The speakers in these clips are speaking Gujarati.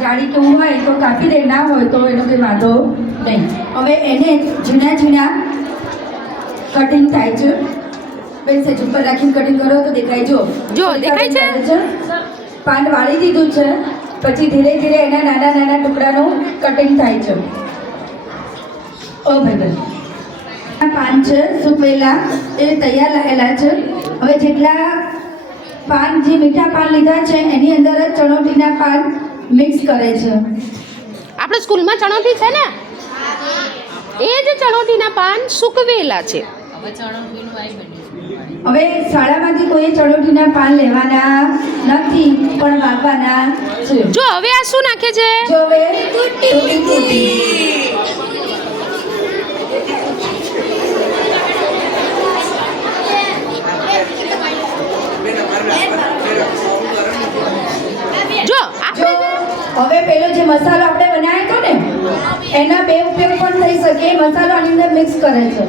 જાડી કેવું હોય તો કાપી દે, ના હોય તો એનો કંઈ વાંધો નહીં. હવે એને ઝીણા ઝીણા કટિંગ થાય છે. બેન સેજ ઉપર રાખીને કટિંગ કરો તો દેખાય. જો દેખાય છે. પાન વાળી દીધું છે, પછી ધીરે ધીરે એના નાના નાના ટુકડાનું કટિંગ થાય છે. ઓ ભાઈ પાન છે સૂકવેલા એ તૈયાર લાયેલા છે. હવે જેટલા પાન જે મીઠા પાન લીધા છે એની અંદર જ ચણોટીના પાન મિક્સ કરે છે. આપણે સ્કૂલમાં ચણોટી છે ને, એ જ ચણોટીના પાન સૂકવેલા છે. હવે શાળામાંથી કોઈ ચણોટીના પાન લેવાના નથી, પણ વાગવાના છે. જો હવે આ શું નાખે છે? જો હવે તૂટી તૂટી જો હવે પેલો જે મસાલો આપણે બનાવ્યો હતો ને એના બે ઉપયોગ પણ થઈ શકે. એ મસાલો આની અંદર મિક્સ કરે છે.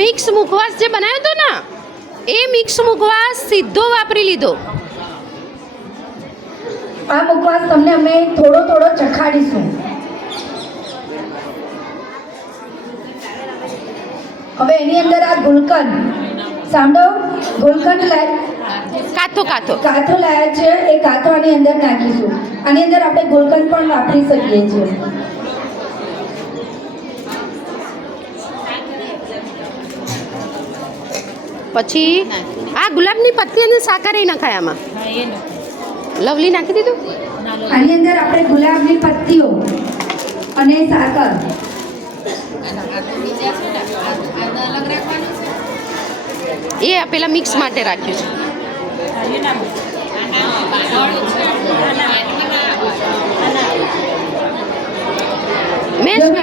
મિક્સ મુખવાસ જે બનાવ્યો હતો ને એ મિક્સ મુખવાસ સીધો વાપરી લીધો. આ મુખવાસ તમને અમે થોડો થોડો ચખાડીશું. હવે એની અંદર આ ગુલકંદ સાંભળો, ગુલકંદ કાથો કાથો લાયા છે. એ કાથો આની અંદર નાખીશું. આની અંદર આપણે ગુલકંદ પણ વાપરી શકીએ છીએ. પછી આ ગુલાબની પત્તી અને સાકર એ નખાય આમાં. લવલી નાખી દીધું. આની અંદર આપણે ગુલાબની પત્તીઓ અને સાકર એ પેલા મિક્સ માટે રાખ્યું છે.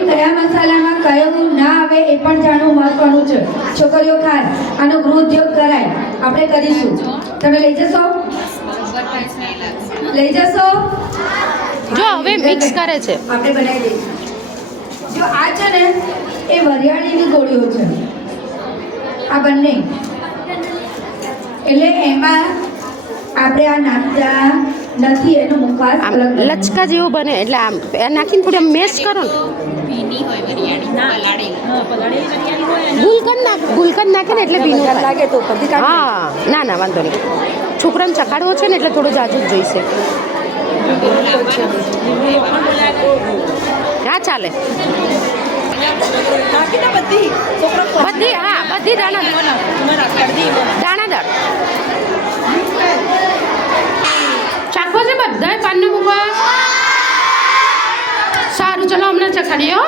કયા મસાલામાં કયું ના આવે એ પણ જાણવું મહત્વનું છે. છોકરીઓ ખાસ આનો ગૃહ ઉદ્યોગ કરાય, આપણે કરીશું. તમે લઈ જશો? જો હવે મિક્સ કરે છે. આપણે બનાવી દઈશું. જો આ છે ને એ વરિયાળીની ગોળીઓ છે, આ બંને. એટલે એમાં આપણે આ નાખતા નથી. એનો મુખવાસ લચકા જેવું બને એટલે આમ નાખીને થોડી આમ મેશ કરો ને. ગુલકંદ નાખે ને એટલે ભીનું લાગે તો. હા ના ના વાંધો નહીં. છોકરાને ચખાડવો છે ને એટલે થોડું જાજુ જ જોઈશે. હા ચાલે. બધી હા બધી દાણાદાર ચાખવો છે બધાય પાનનો મુખવાસ. સારું ચલો હમણાં ચખાડીએ હો.